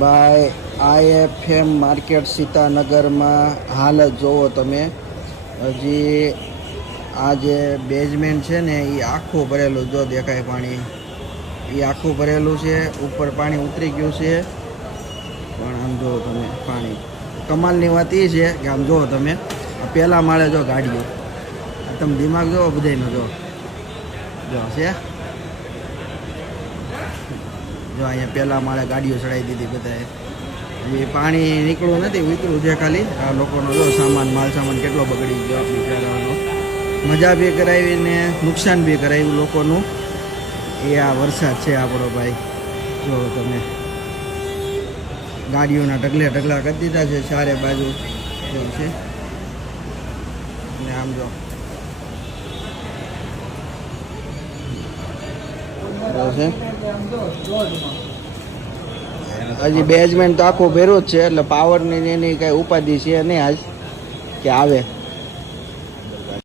ભાઈ IFM market સીતાનગરમાં હાલ જ જોવો તમે. હજી આ જે બેઝમેન્ટ છે ને એ આખું ભરેલું, જો દેખાય પાણી, એ આખું ભરેલું છે. ઉપર પાણી ઉતરી ગયું છે, પણ આમ જુઓ તમે પાણી. કમાલની વાત એ છે કે આમ જુઓ તમે, પહેલા માળે જો ગાડીઓ, તમે દિમાગ જુઓ બધાનો, જો છે. જો અહીંયા પહેલા માળે ગાડીઓ ચડાવી દીધી બધાએ. એ પાણી નીકળવું નથી, ઉતરવું છે ખાલી. આ લોકોનો જો સામાન, માલ સામાન કેટલો બગડી ગયો બિચારાનો. મજા બી કરાવી ને નુકસાન બી કરાવ્યું લોકોનું. એ આ વરસાદ છે આપણો ભાઈ. જો તમે ગાડીઓના ઢગલે ઢગલા કરી દીધા છે ચારે બાજુ, જો છે. અને આમ જો છે. હજી બેઝમેન્ટ તો આખું ભેરું જ છે, એટલે પાવરની એની કઈ ઉપાધિ છે નહીં આજ કે આવે.